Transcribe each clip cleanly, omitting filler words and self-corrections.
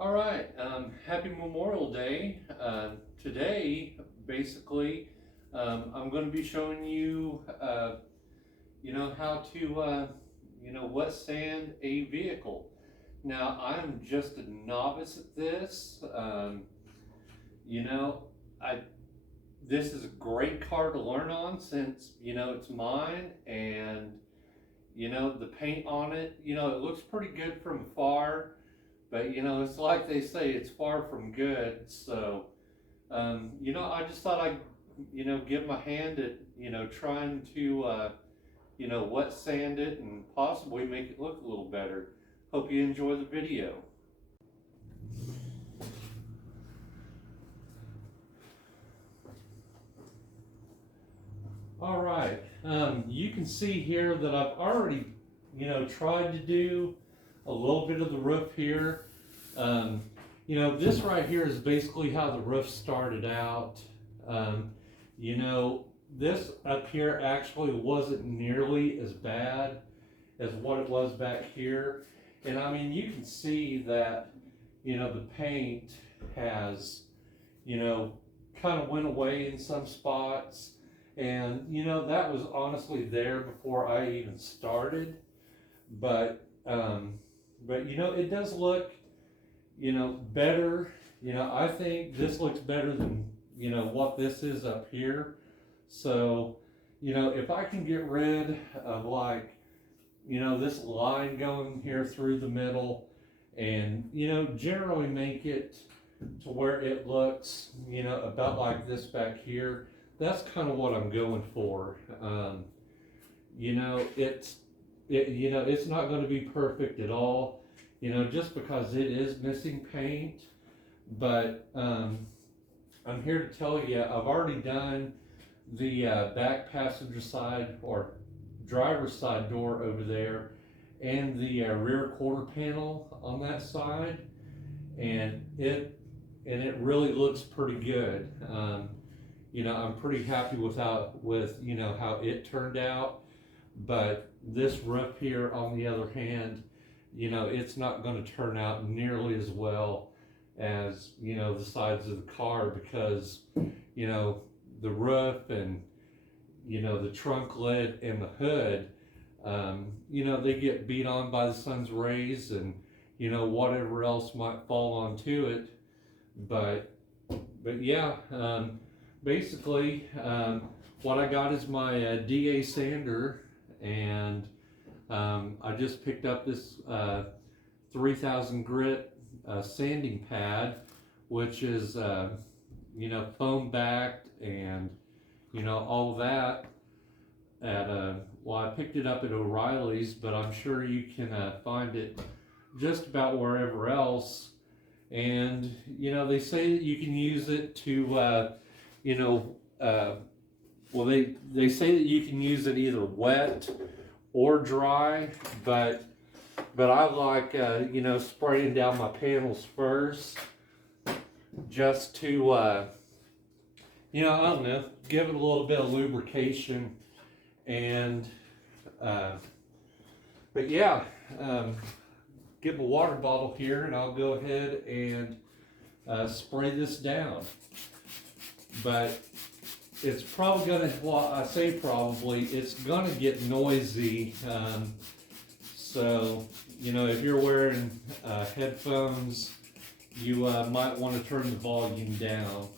All right, happy Memorial Day. Today, basically, I'm going to be showing you, how to, wet sand a vehicle. Now, I'm just a novice at this. You know, I this is a great car to learn on since it's mine, and the paint on it. It looks pretty good from afar. But it's like they say, it's far from good. So, I just thought I'd, give my hand at, trying to, wet sand it and possibly make it look a little better. Hope you enjoy the video. All right, you can see here that I've already, tried to do a little bit of the roof here. This right here is basically how the roof started out. This up here actually wasn't nearly as bad as what it was back here. And I mean, you can see that, the paint has, kind of went away in some spots. And, that was honestly there before I even started. But it does look, better. I think this looks better than, what this is up here. So, if I can get rid of like, this line going here through the middle and, generally make it to where it looks, about like this back here, that's kind of what I'm going for. It's not going to be perfect at all, just because it is missing paint. But I'm here to tell you, I've already done the back passenger side or driver's side door over there, and the rear quarter panel on that side, and it really looks pretty good. I'm pretty happy with how it turned out. But this roof here, on the other hand, it's not going to turn out nearly as well as, the sides of the car, because, the roof and, the trunk lid and the hood, they get beat on by the sun's rays and, whatever else might fall onto it. But yeah, basically, what I got is my DA sander, and I just picked up this 3000 grit sanding pad, which is foam backed and all that. I picked it up at O'Reilly's, but I'm sure you can find it just about wherever else. And they say that you can use it to they say that you can use it either wet or dry, but I like spraying down my panels first, just to I don't know, give it a little bit of lubrication. And but yeah, get my water bottle here, and I'll go ahead and spray this down. But it's probably gonna, well, I say probably, it's gonna get noisy. So, if you're wearing headphones, you might want to turn the volume down.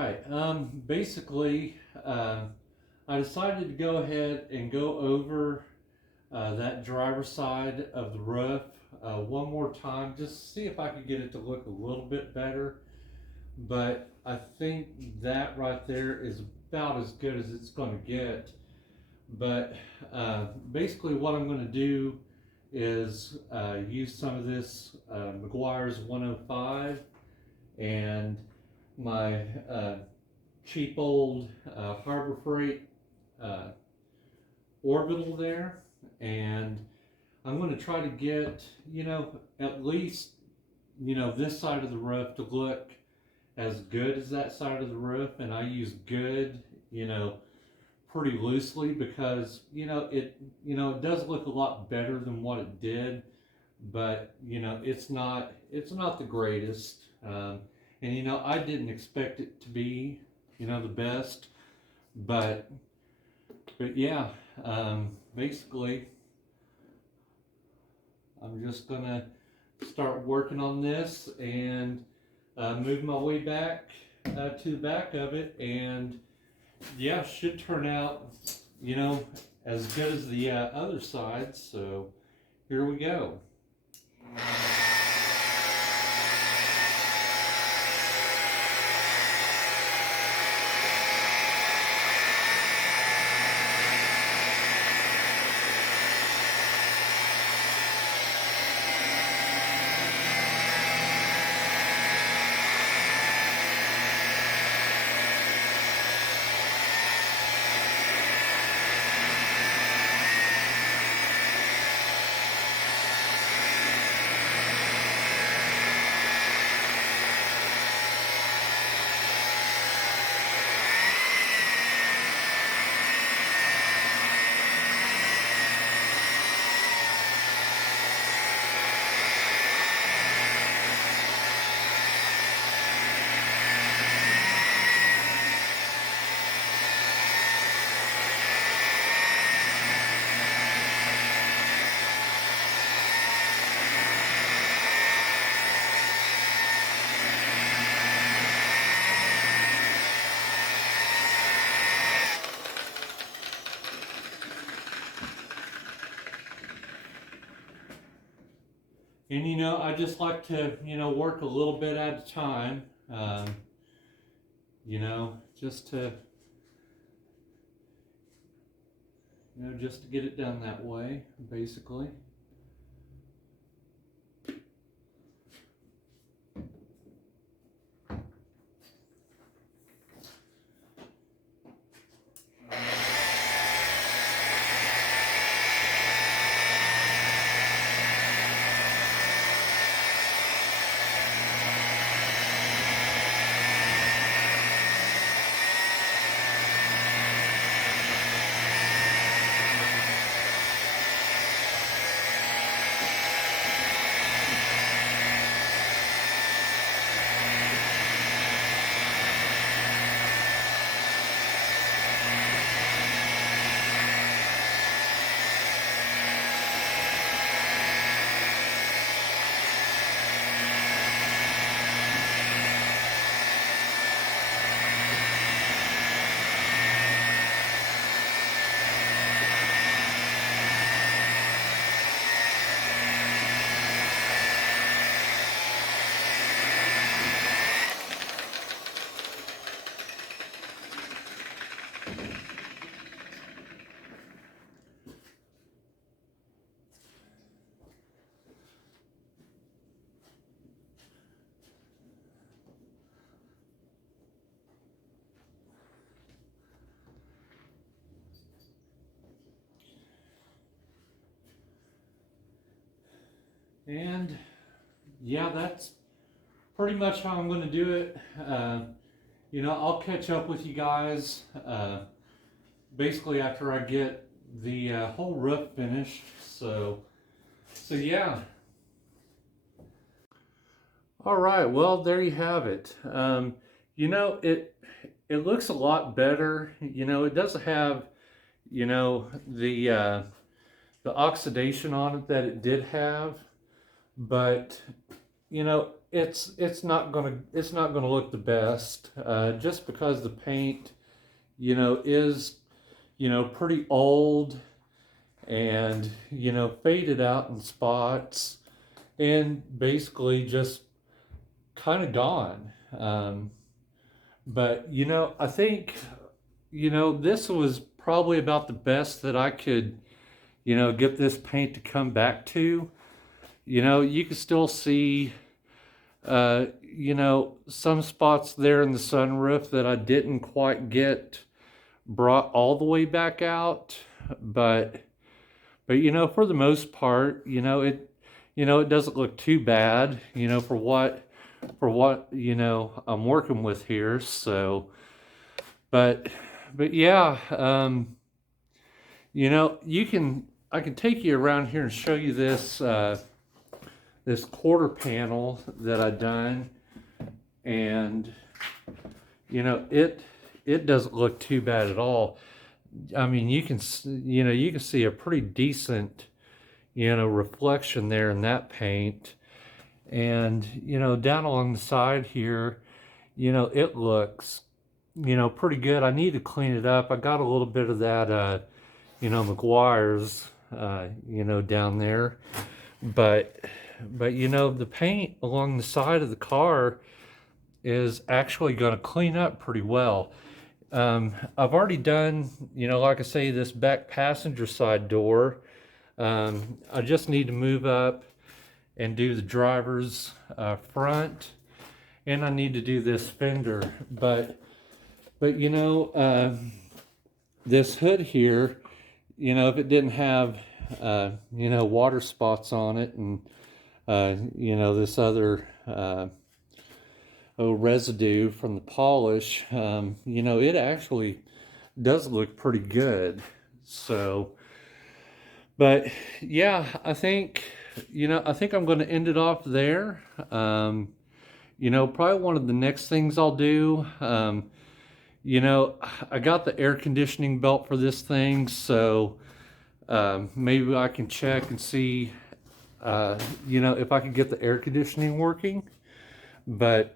right. Basically, I decided to go ahead and go over that driver's side of the roof one more time, just to see if I could get it to look a little bit better. But I think that right there is about as good as it's going to get. But basically what I'm going to do is use some of this Meguiar's 105 and my cheap old Harbor Freight orbital there, and I'm going to try to get, you know, at least, you know, this side of the roof to look as good as that side of the roof. And I use good, you know, pretty loosely because, you know, it does look a lot better than what it did, but you know, it's not the greatest. And you know, I didn't expect it to be, you know, the best, but yeah, basically I'm just gonna start working on this and move my way back to the back of it, and yeah, should turn out, you know, as good as the other side. So here we go. And you know, I just like to, you know, work a little bit at a time, you know, just to, you know, just to get it done that way, basically. And yeah, that's pretty much how I'm going to do it. You know, I'll catch up with you guys basically after I get the whole roof finished. So yeah. All right, well, there you have it. You know, it looks a lot better. You know, it doesn't have, you know, the oxidation on it that it did have, but you know, it's not gonna look the best, just because the paint, you know, is, you know, pretty old and, you know, faded out in spots and basically just kind of gone. But you know, I think, you know, this was probably about the best that I could, you know, get this paint to come back to. You know, you can still see, you know, some spots there in the sunroof that I didn't quite get brought all the way back out, but you know, for the most part, you know, it doesn't look too bad, you know, for what, you know, I'm working with here. So, but yeah, you know, I can take you around here and show you this, this quarter panel that I done, and you know, it doesn't look too bad at all. I mean, you know, you can see a pretty decent, you know, reflection there in that paint. And, you know, down along the side here, you know, it looks, you know, pretty good. I need to clean it up. I got a little bit of that, you know, McGuire's, you know, down there. But, you know, the paint along the side of the car is actually going to clean up pretty well. I've already done, you know, like I say, this back passenger side door. I just need to move up and do the driver's front, and I need to do this fender. But you know, this hood here, you know, if it didn't have, you know, water spots on it, and you know, this other residue from the polish, you know, it actually does look pretty good. So, but yeah, I think, you know, I think I'm going to end it off there. You know, probably one of the next things I'll do, you know, I got the air conditioning belt for this thing, so maybe I can check and see, you know, if I can get the air conditioning working. But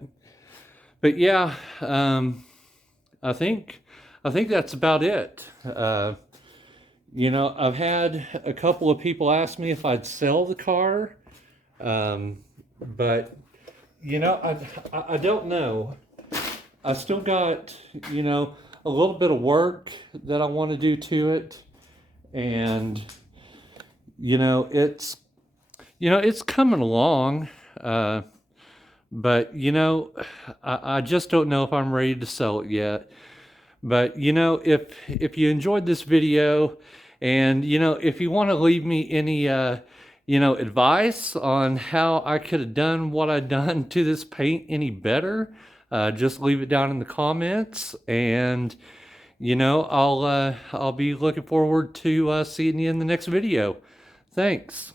yeah, I think that's about it. You know, I've had a couple of people ask me if I'd sell the car, but you know, I don't know. I still got, you know, a little bit of work that I want to do to it, and you know, it's coming along. But you know, I just don't know if I'm ready to sell it yet. But you know, if you enjoyed this video, and you know, if you want to leave me any you know, advice on how I could have done what I've done to this paint any better, just leave it down in the comments, and you know, I'll be looking forward to seeing you in the next video. Thanks.